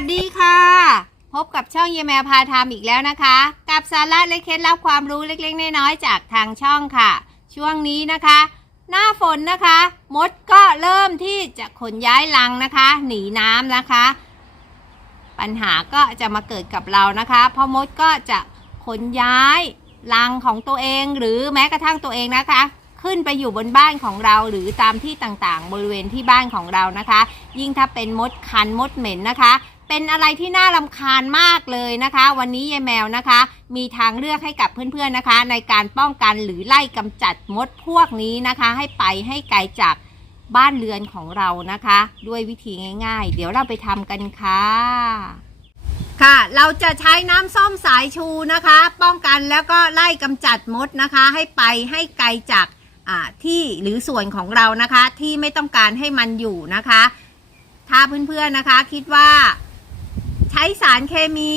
สดีค่ะ พบกับช่องเยแมวพาทำอีกแล้วนะคะ กับสาระและเคล็ดลับความรู้เล็กๆน้อยๆจากทางช่องค่ะ ช่วงนี้นะคะ หน้าฝนนะคะ มดก็เริ่มที่จะขนย้ายรังนะคะ หนีน้ำนะคะ ปัญหาก็จะมาเกิดกับเรานะคะเพราะมดก็จะขนย้ายรังของตัวเองหรือแม้กระทั่งตัวเองนะคะ ขึ้นไปอยู่บนบ้านของเราหรือตามที่ต่างๆ บริเวณที่บ้านของเรานะคะ ยิ่งถ้าเป็นมดคันมดเหม็นนะคะ เป็นอะไรที่น่ารำคาญมากเลยนะคะ วันนี้ยายแมวนะคะ มีทางเลือกให้กับเพื่อนๆนะคะ ในการป้องกันหรือไล่กำจัดมดพวกนี้นะคะ ให้ไปให้ไกลจากบ้านเรือนของเรานะคะ ด้วยวิธีง่าย ๆ เดี๋ยวเราไปทำกันค่ะ ค่ะ เราจะใช้น้ำส้มสายชูนะคะ ป้องกันแล้วก็ไล่กำจัดมดนะคะ ให้ไปให้ไกลจากที่หรือส่วนของเรานะคะที่ไม่ต้องการให้มันอยู่นะคะ ถ้าเพื่อนๆนะคะคิดว่า ช้สารเคมี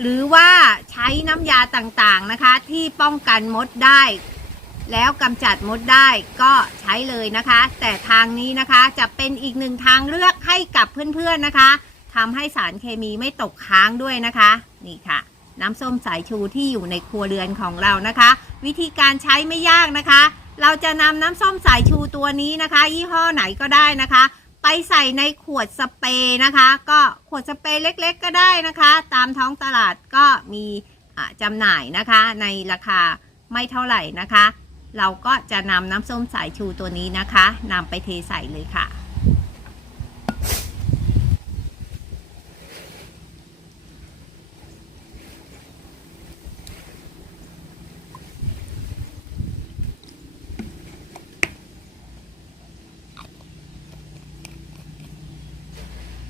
หรือว่าใช้น้ำยาต่างๆนะคะ ที่ป้องกันมดได้ แล้วกำจัดมดได้ก็ใช้เลยนะคะ แต่ทางนี้นะคะจะเป็นอีกหนึ่งทางเลือกให้กับเพื่อนๆนะคะทำให้สารเคมีไม่ตกค้างด้วยนะคะ นี่ค่ะ น้ำส้มสายชูที่อยู่ในครัวเรือนของเรานะคะ วิธีการใช้ไม่ยากนะคะ เราจะนำน้ำส้มสายชูตัวนี้นะคะ ยี่ห้อไหนก็ได้นะคะ ไปใส่ในขวดสเปรย์นะคะ ก็ขวดสเปรย์เล็กๆ ก็ได้นะคะ ตามท้องตลาดก็มีจำหน่ายนะคะ ในราคาไม่เท่าไหร่นะคะ เราก็จะนำน้ำส้มสายชูตัวนี้นะคะนำไปเทใส่เลยค่ะ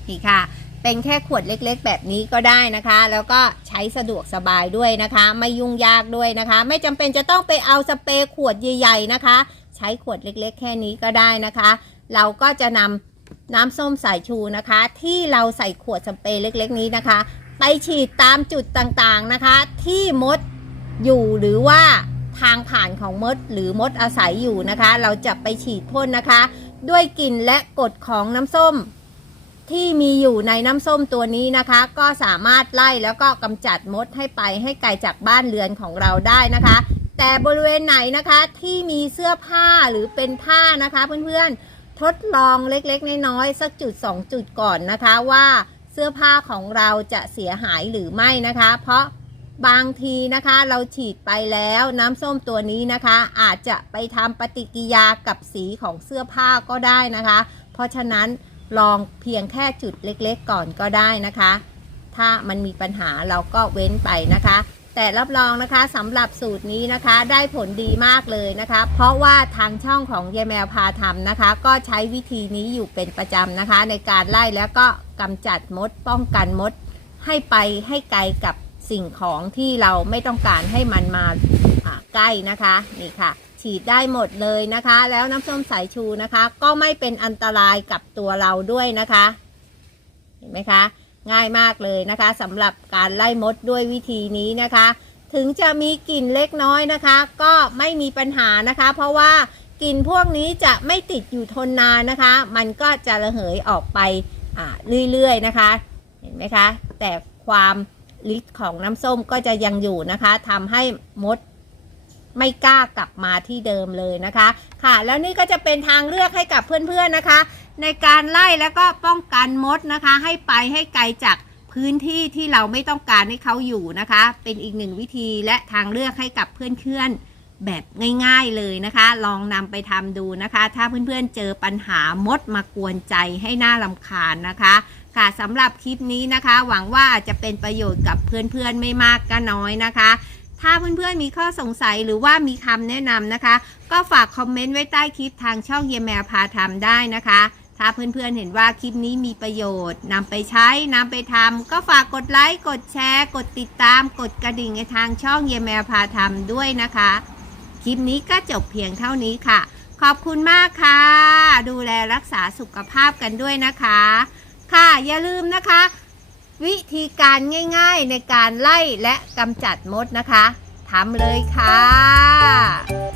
นี่ค่ะ เป็นแค่ขวดเล็กๆ แบบนี้ก็ได้นะคะ แล้วก็ใช้สะดวกสบายด้วยนะคะ ไม่ยุ่งยากด้วยนะคะ ไม่จำเป็นจะต้องไปเอาสเปรย์ขวดใหญ่ๆนะคะ ใช้ขวดเล็กๆ แค่นี้ก็ได้นะคะ เราก็จะนำน้ำส้มสายชูนะคะ ที่เราใส่ขวดสเปรย์เล็ก ๆ นี้นะคะ ไปฉีดตามจุดต่างๆนะคะ ที่มดอยู่หรือว่าทางผ่านของมดหรือมดอาศัยอยู่นะคะ เราจะไปฉีดพ่นนะคะ ด้วยกลิ่นและกฎของน้ำส้ม ที่มีอยู่ในน้ำส้มตัวนี้นะคะ ก็สามารถไล่แล้วก็กำจัดมดให้ไปให้ไกลจากบ้านเรือนของเราได้นะคะ แต่บริเวณไหนนะคะที่มีเสื้อผ้าหรือเป็นผ้านะคะเพื่อนๆทดลองเล็กๆน้อยๆสักจุด 2 จุดก่อนนะคะว่าเสื้อผ้าของเราจะเสียหายหรือไม่นะคะ เพราะบางทีนะคะเราฉีดไปแล้วน้ำส้มตัวนี้นะคะ อาจจะไปทำปฏิกิริยากับสีของเสื้อผ้าก็ได้นะคะ เพราะฉะนั้น ลองเพียงแค่จุดเล็กๆก่อนก็ได้นะคะ ถ้ามันมีปัญหาเราก็เว้นไปนะคะ แต่รับรองนะคะสำหรับสูตรนี้นะคะได้ผลดีมากเลยนะคะ เพราะว่าทางช่องของยายแมวพาทำนะคะ ก็ใช้วิธีนี้อยู่เป็นประจำนะคะ ในการไล่แล้วก็กำจัดมดป้องกันมด ให้ไปให้ไกลกับสิ่งของที่เราไม่ต้องการให้มันมาใกล้นะคะนี่ค่ะ ฉีดได้หมดเลยนะคะ แล้วน้ำส้มสายชูนะคะ ก็ไม่เป็นอันตรายกับตัวเราด้วยนะคะ เห็นไหมคะ ง่ายมากเลยนะคะสำหรับการไล่มดด้วยวิธีนี้นะคะ ถึงจะมีกลิ่นเล็กน้อยนะคะ ก็ไม่มีปัญหานะคะ เพราะว่ากลิ่นพวกนี้จะไม่ติดอยู่ทนนานนะคะ มันก็จะระเหยออกไปอ่าเรื่อยๆนะคะ เห็นไหมคะ แต่ความฤทธิ์ของน้ำส้มก็จะยังอยู่นะคะทำให้มด ไม่กล้ากลับมาที่เดิมเลยนะคะ ค่ะ แล้วนี่ก็จะเป็นทางเลือกให้กับเพื่อนๆนะคะ ในการไล่แล้วก็ป้องกันมดนะคะ ให้ไปให้ไกลจากพื้นที่ที่เราไม่ต้องการให้เขาอยู่นะคะ เป็นอีกหนึ่งวิธีและทางเลือกให้กับเพื่อนๆแบบง่ายๆเลยนะคะ ลองนำไปทำดูนะคะ ถ้าเพื่อนๆเจอปัญหามดมากวนใจให้หน่ารำคาญนะคะ ค่ะสำหรับคลิปนี้นะคะ หวังว่าจะเป็นประโยชน์กับเพื่อนๆไม่มากก็น้อยนะคะ ถ้าเพื่อนๆมีข้อสงสัยหรือว่ามีคำแนะนำนะคะ ก็ฝากคอมเมนต์ไว้ใต้คลิปทางช่องเยแมวพาทำได้นะคะ ถ้าเพื่อนๆเห็นว่าคลิปนี้มีประโยชน์นำไปใช้นำไปทำก็ฝากกดไลค์กดแชร์ กดติดตาม กดกระดิ่งในทางช่องเยแมวพาทำด้วยนะคะ คลิปนี้ก็จบเพียงเท่านี้ค่ะ ขอบคุณมากค่ะ ดูแลรักษาสุขภาพกันด้วยนะคะ ค่ะอย่าลืมนะคะ วิธีการง่ายๆในการไล่และกำจัดมดนะคะทำเลยค่ะ